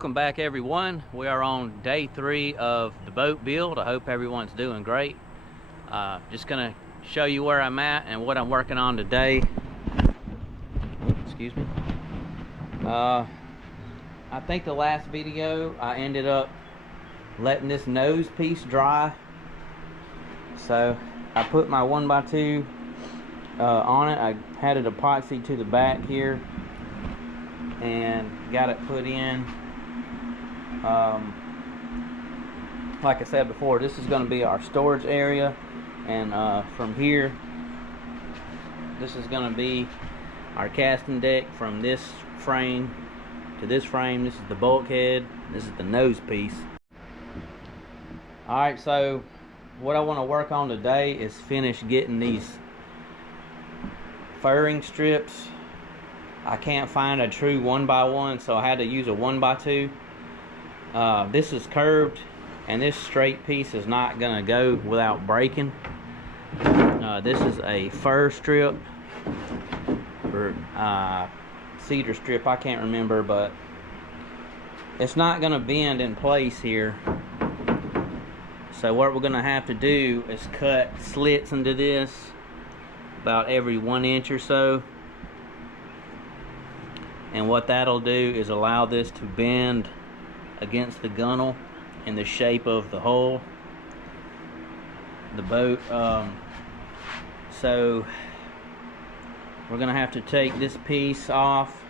Welcome back, everyone. We are on day 3 of the boat build. I hope everyone's doing great. Just gonna show you where I'm at and what I'm working on today. Excuse me. I think the last video I ended up letting this nose piece dry, so I put my 1x2 on it. I had it epoxy to the back here and got it put in. Like I said before, this is going to be our storage area, and from here, this is going to be our casting deck. From this frame to this frame, this is the bulkhead, this is the nose piece. Alright, so what I want to work on today is finish getting these furring strips. I can't find a true 1x1, so I had to use a 1x2. This is curved, and this straight piece is not gonna go without breaking. This is a fir strip or cedar strip, I can't remember, but it's not gonna bend in place here. So what we're gonna have to do is cut slits into this about every 1 inch or so. And what that'll do is allow this to bend against the gunnel in the shape of the hull, the boat. So we're gonna have to take this piece off,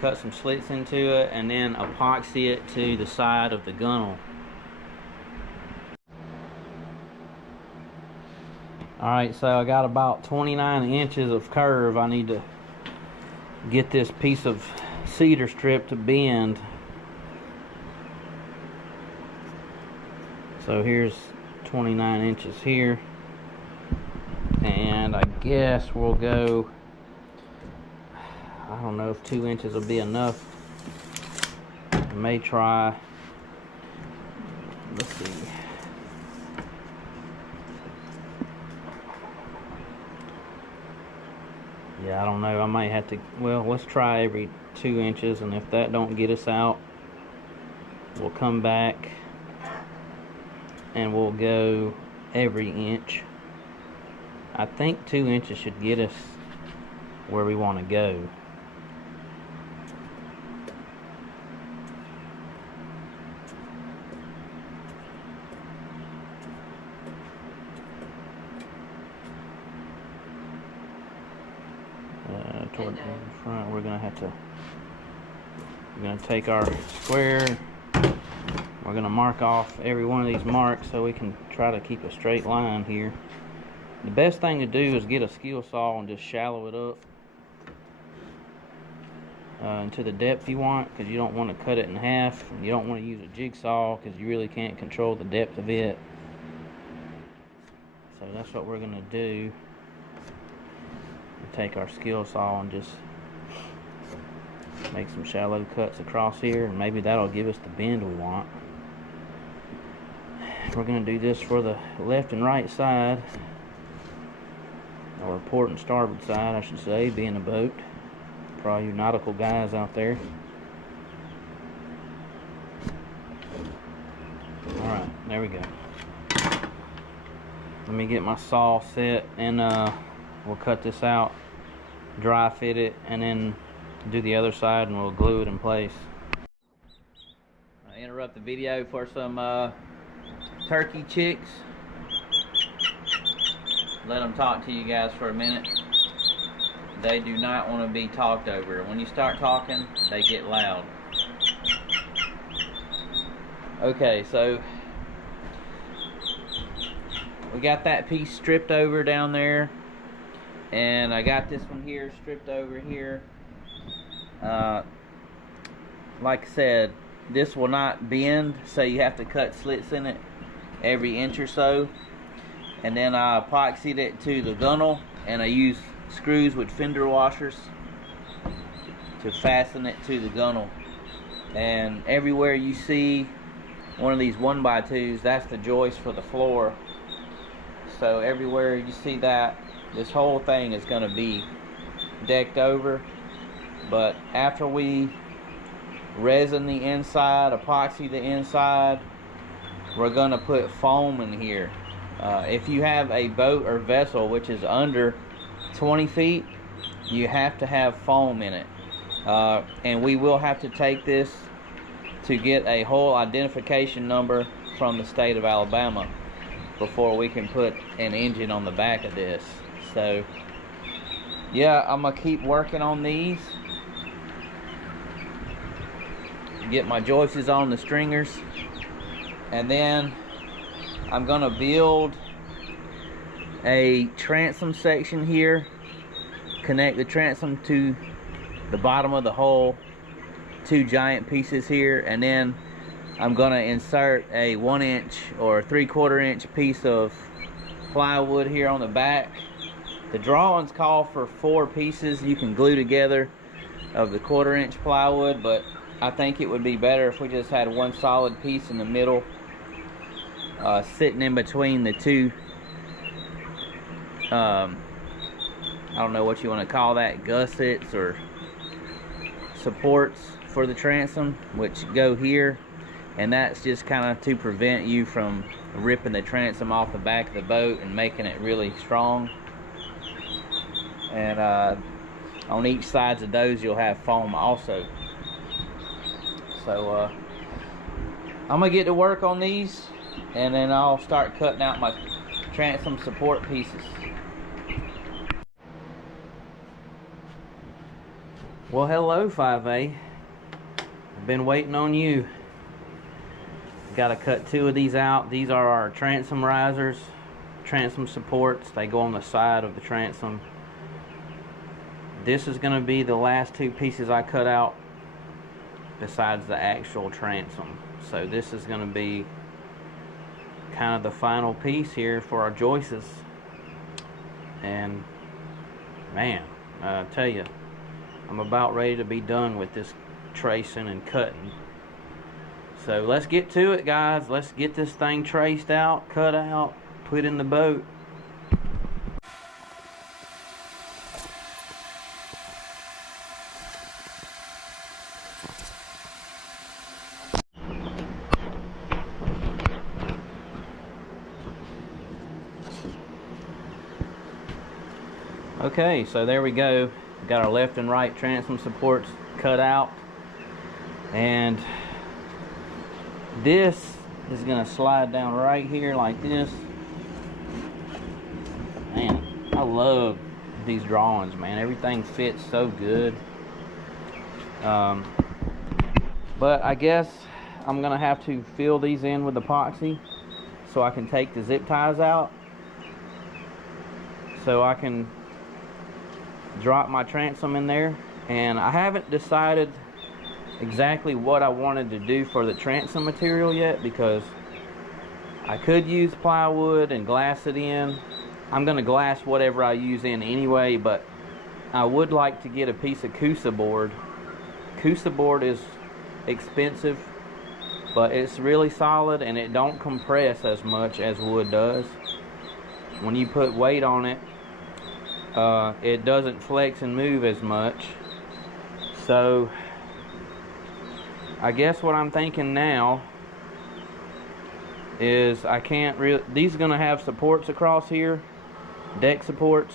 cut some slits into it, and then epoxy it to the side of the gunnel. Alright, so I got about 29 inches of curve. I need to get this piece of cedar strip to bend. So here's 29 inches here, and I guess we'll go, I don't know if 2 inches will be enough. I may try, let's see. Yeah, I don't know, I might have to, well, let's try every 2 inches, and if that don't get us out, we'll come back and we'll go every inch. I think 2 inches should get us where we want to go. Toward the front, we're gonna take our square. We're gonna mark off every one of these marks so we can try to keep a straight line here. The best thing to do is get a skill saw and just shallow it up to the depth you want, because you don't want to cut it in half. You don't want to use a jigsaw because you really can't control the depth of it. So that's what we're gonna do. Take our skill saw and just make some shallow cuts across here, and maybe that'll give us the bend we want. We're going to do this for the left and right side, or port and starboard side, I should say, being a boat, for all you nautical guys out there. Alright, there we go. Let me get my saw set, and we'll cut this out, dry fit it, and then do the other side, and we'll glue it in place. I interrupt the video for some turkey chicks. Let them talk to you guys for a minute. They do not want to be talked over. When you start talking, they get loud. Okay, so we got that piece stripped over down there, and I got this one here stripped over here. Like I said, this will not bend, so you have to cut slits in it every inch or so. And then I epoxied it to the gunnel, and I used screws with fender washers to fasten it to the gunnel. And everywhere you see one of these 1x2s, that's the joist for the floor. So everywhere you see that, this whole thing is going to be decked over. But after we resin the inside, epoxy the inside. We're gonna put foam in here. If you have a boat or vessel which is under 20 feet, you have to have foam in it. And we will have to take this to get a hull identification number from the state of Alabama before we can put an engine on the back of this. So yeah, I'm gonna keep working on these, get my joists on the stringers, and then I'm gonna build a transom section here, connect the transom to the bottom of the hull, 2 giant pieces here, and then I'm gonna insert a 1-inch or 3/4 inch piece of plywood here on the back. The drawings call for 4 pieces you can glue together of the 1/4 inch plywood, but I think it would be better if we just had 1 solid piece in the middle, sitting in between the 2, I don't know what you want to call that, gussets or supports for the transom, which go here, and that's just kind of to prevent you from ripping the transom off the back of the boat and making it really strong. And on each sides of those you'll have foam also. So I'm gonna get to work on these, and then I'll start cutting out my transom support pieces. Well, hello 5A. I've been waiting on you. Got to cut 2 of these out. These are our transom risers, transom supports. They go on the side of the transom. This is going to be the last 2 pieces I cut out besides the actual transom. So this is going to be kind of the final piece here for our joists. And man, I tell you, I'm about ready to be done with this tracing and cutting. So let's get to it, guys. Let's get this thing traced out, cut out, put in the boat. Okay, so there we go. Got our left and right transom supports cut out, and this is going to slide down right here like this. Man, I love these drawings, man. Everything fits so good. But I guess I'm going to have to fill these in with epoxy so I can take the zip ties out, so I can drop my transom in there. And I haven't decided exactly what I wanted to do for the transom material yet, because I could use plywood and glass it in. I'm going to glass whatever I use in anyway, but I would like to get a piece of Cusa board. Cusa board is expensive, but it's really solid and it don't compress as much as wood does. When you put weight on it, it doesn't flex and move as much. So I guess what I'm thinking now is I can't really, these are going to have supports across here, deck supports,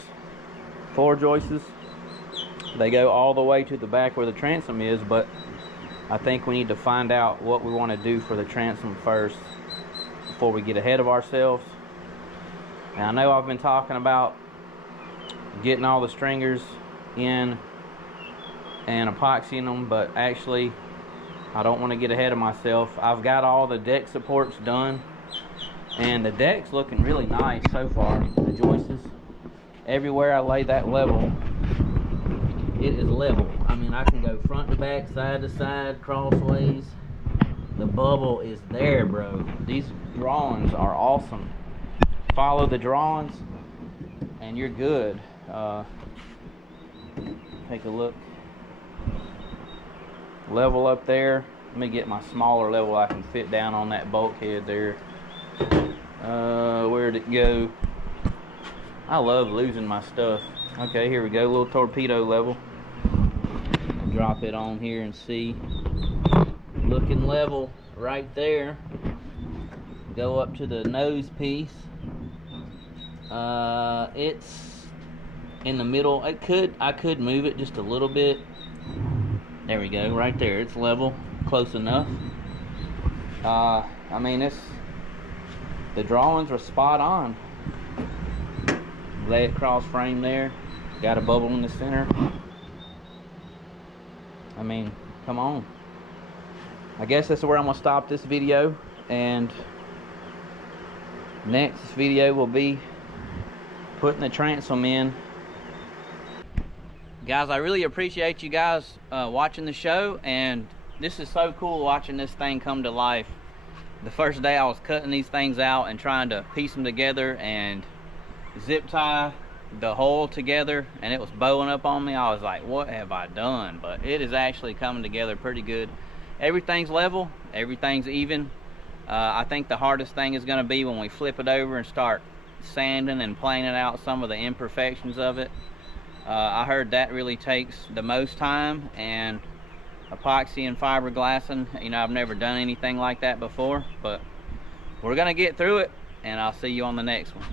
4 joists. They go all the way to the back where the transom is, but I think we need to find out what we want to do for the transom first before we get ahead of ourselves. And I know I've been talking about getting all the stringers in and epoxying them, but actually I don't want to get ahead of myself. I've got all the deck supports done, and the deck's looking really nice so far. The joists, everywhere I lay that level, it is level. I mean, I can go front to back, side to side, crossways. The bubble is there, bro. These drawings are awesome. Follow the drawings and you're good. Take a look. Level up there. Let me get my smaller level I can fit down on that bulkhead there. Where'd it go? I love losing my stuff. Okay, here we go. Little torpedo level. Drop it on here and see. looking level right there. Go up to the nose piece. It's in the middle. I could move it just a little bit. There we go, right there. It's level, close enough. I mean, the drawings were spot on. Lay it cross frame there. Got a bubble in the center. I mean, come on. I guess that's where I'm gonna stop this video, and next video will be putting the transom in. Guys, I really appreciate you guys watching the show, and this is so cool watching this thing come to life. The first day I was cutting these things out and trying to piece them together and zip tie the hole together, and it was bowing up on me. I was like, what have I done? But it is actually coming together pretty good. Everything's level, everything's even. I think the hardest thing is going to be when we flip it over and start sanding and planing out some of the imperfections of it. I heard that really takes the most time, and epoxy and fiberglassing, you know, I've never done anything like that before, but we're gonna get through it, and I'll see you on the next one.